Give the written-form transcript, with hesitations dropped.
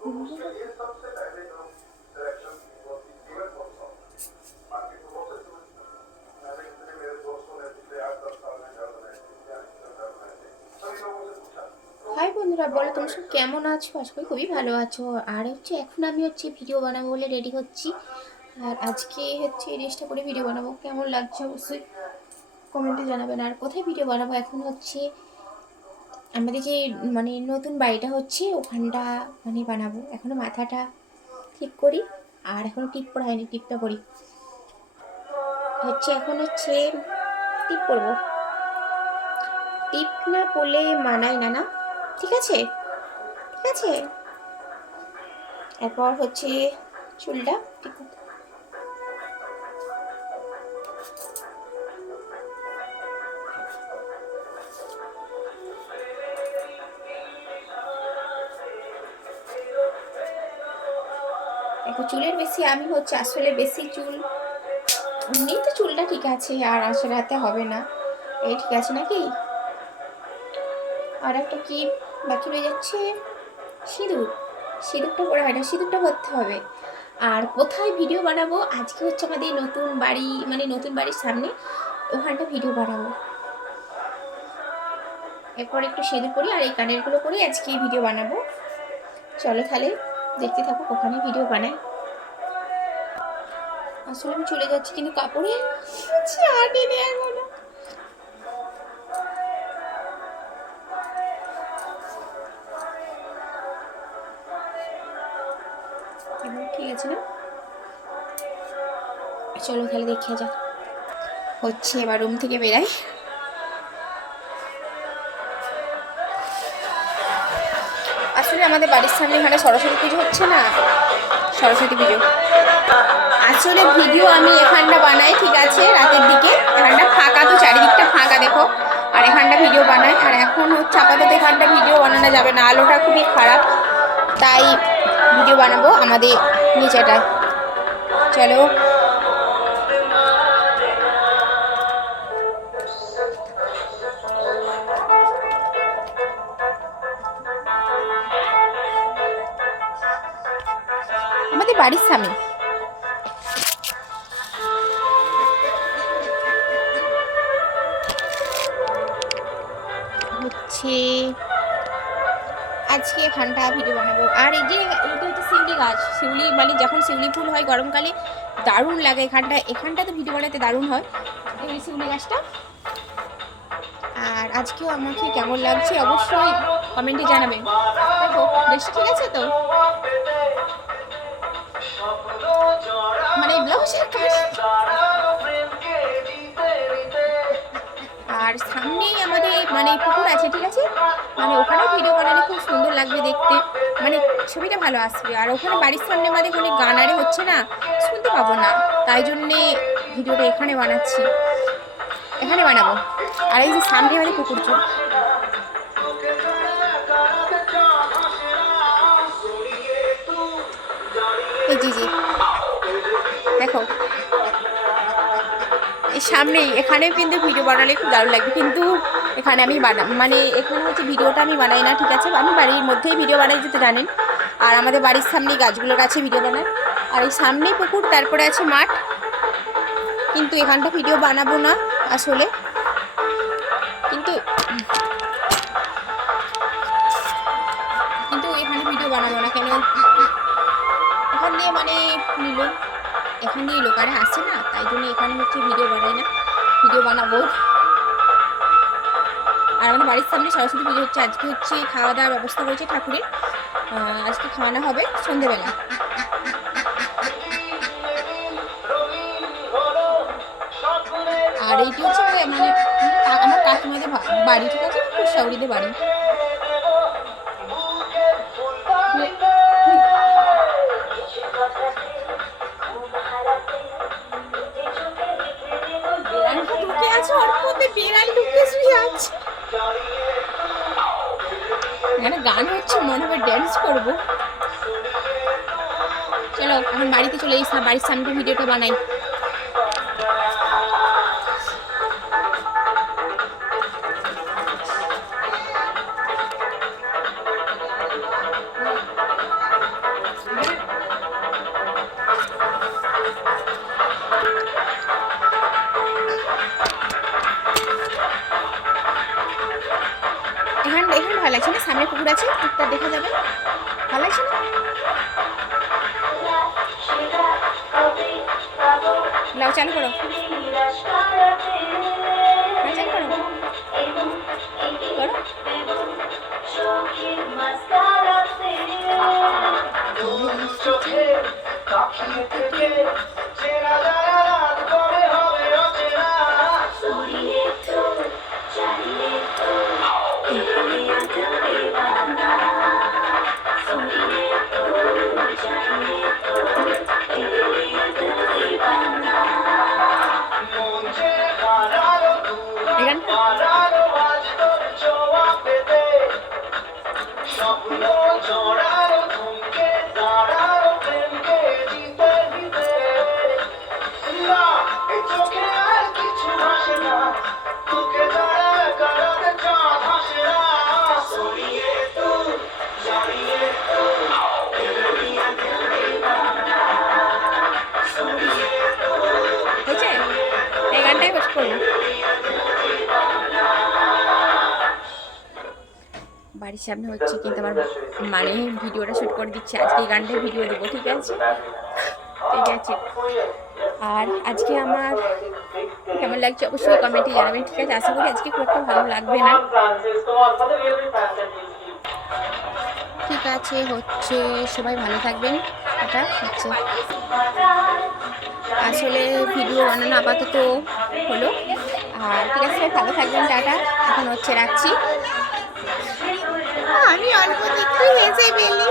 High বন্ধুরা, বলো তোমরা সব কেমন আছো? আশা করি খুবই ভালো আছো। আর এখন আমি ভিডিও বানাবো বলে রেডি হচ্ছি। আর আজকে রেস্টটা করে ভিডিও বানাবো। কেমন লাগছে অবশ্যই কমেন্টে জানাবেন। আর কোথায় ভিডিও বানাবো, এখন আমাদের যে নতুন বাড়িটা হচ্ছে ওখানটা বানাবো। এখনো মাথাটা ঠিক করি, আর এখনো টিপ পরা হয়নি, টিপটা করি। এখন টিপ করবো। টিপ না পরলে মানায় না, না? ঠিক আছে, ঠিক আছে। এরপর চুলটা ঠিক করতে। দেখো, চুলের বেশি আমি আসলে বেশি চুল এমনি তো চুলটা ঠিক আছে, আর আসলে হাতে হবে না, এই ঠিক আছে নাকি? আর একটা কি বাকি রয়ে যাচ্ছে, সিঁদুর। সিঁদুরটা পরা হয় না, সিঁদুরটা ভরতে হবে। আর কোথায় ভিডিও বানাবো, আজকে আমাদের নতুন বাড়ি, নতুন বাড়ির সামনে, ওখানটা ভিডিও বানাবো। এরপর একটু সিঁদুর করি আর এই কানেরগুলো করি, আজকে ভিডিও বানাবো। চলো তাহলে দেখতে থাকো ওখানে ভিডিও বানাই। আসলে আমি চলে যাচ্ছি, কিন্তু কাপড়ে ছাড়িনি এখনো। ঠিক আছে না? চলো তাহলে দেখিয়ে যাক। এবার রুম থেকে বেরাই। আসলে আমাদের বাড়ির সামনে এখানে সরস্বতী পুজো হচ্ছে না, সরস্বতী পুজো। আসলে ভিডিও আমি এখানটা বানাই, ঠিক আছে, রাতের দিকে। এখানটা ফাঁকা, তো চারিদিকটা ফাঁকা দেখো। আর এখানটা ভিডিও বানাই। আর এখন আপাতত এখানটা ভিডিও বানানো যাবে না, আলোটা খুবই খারাপ, তাই ভিডিও বানাবো আমাদের নিচেটায়। চলো। আমাদের বাড়ির সামনে আজকে এখানটা ভিডিও বানাবো। আর এই যে এইটা শিউলি গাছ, শিউলি যখন শিউলি ফুল হয় গরমকালে, দারুণ লাগে এখানটা তো ভিডিও বানাতে দারুণ হয়, এই শিউলি গাছটা। আর আজকেও আমাকে কেমন লাগছে অবশ্যই কমেন্টে জানাবেন। দেখো বেশ, ঠিক আছে তো? ব্লাউজের কাজ। আর সামনেই আমাদের পুকুর আছে, ঠিক আছে, ওখানে ভিডিও বানালে খুব সুন্দর লাগবে দেখতে, ছবিটা ভালো আসবে। আর ওখানে বাড়ির সামনে আমাদের গান আরে হচ্ছে না, শুনতে পাবো না, তাই জন্যে ভিডিওটা এখানে বানাচ্ছি, এখানে বানাবো। আর এই যে সামনে পুকুর চল। এই জি দেখো, এই সামনেই, এখানেও কিন্তু ভিডিও বানালে খুব দারুণ লাগবে, কিন্তু এখানে আমি এখানে ভিডিওটা আমি বানাই না, ঠিক আছে। আমি বাড়ির মধ্যেই ভিডিও বানাই, যেতে জানেন। আর আমাদের বাড়ির সামনেই গাছগুলোর কাছে ভিডিও বানাই। আর এই সামনেই পুকুর, তারপরে আছে মাঠ, কিন্তু এখানটা ভিডিও বানাবো না আসলে। কিন্তু এখানে ভিডিও বানাবো না কেন, এখান দিয়ে এখান দিয়ে লোক আরে আসছে না, তাই জন্য এখানে ভিডিও বানাই না, ভিডিও বানাবো। আর আমাদের বাড়ির সামনে সরস্বতী পুজো হচ্ছে, আজকে খাওয়া দাওয়ার ব্যবস্থা করেছে ঠাকুরের, আজকে খাওয়ানো হবে সন্ধেবেলা। আর এইটি আমার কাকিমাদের বাড়ি, ঠিক আছে, কুশাউরিদের বাড়ি। এখানে গান হচ্ছে, মনে হবে ড্যান্স করবো। চলো এখন বাড়িতে চলে এসে বাড়ির সামনে ভিডিওটা বানাই। দেখা যাবে। ভালো লাগছে না? লাও চালু করো, চালু করো করো। এই গানটাই বেশ করবো। বাড়ির সামনে হচ্ছে কিন্তু আমার মানে ভিডিওটা শ্যুট করে দিচ্ছি, আজকে এই গানটাই ভিডিও দেবো, ঠিক আছে? ঠিক আছে। আর আজকে আমার কেমন লাগছে অবশ্যই কমেন্টে জানাবেন, ঠিক আছে? আশা করি আজকে খুব একটা ভালো লাগবে না। ঠিক আছে, হচ্ছে সবাই ভালো থাকবেন। এটা হচ্ছে আসলে ভিডিও বানানো আপাতত হলো। আর ঠিক আছে, ভালো থাকবেন, টাটা। এখন হচ্ছে রাখছি। আমি অল্প একটু হেসে ফেলি।